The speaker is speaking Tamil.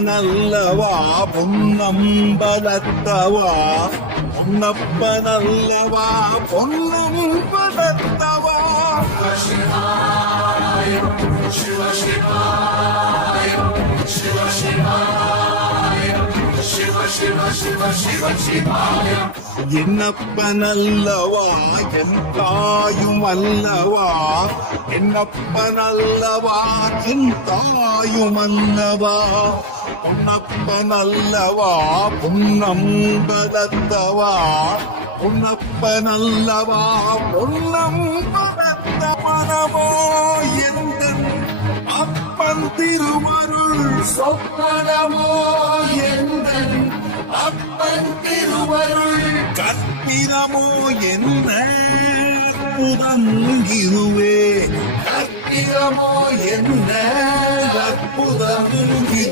நல்லவா பொன்னம்பலத்தவா பொன்னப்பனல்லவா பொன்னம்பலத்தவா என்னப்பனல்லவா என் தாயும் அல்லவா என்னப்பனல்லவா என் தாயும் அல்லவா பொன்னப்பனல்லவா பொன்னம்பலத்தவா பொன்னப்பனல்லவா பொன்னம்பலத்தவனவோ எந்தன் அப்பன் திருவருள் சொப்பனமோ எந்தன் அப்பன் திருவருள் கற்பிதமோ என்ன அற்புதங்கிருவே கற்பிதமோ என்ன அற்புதங்கிரு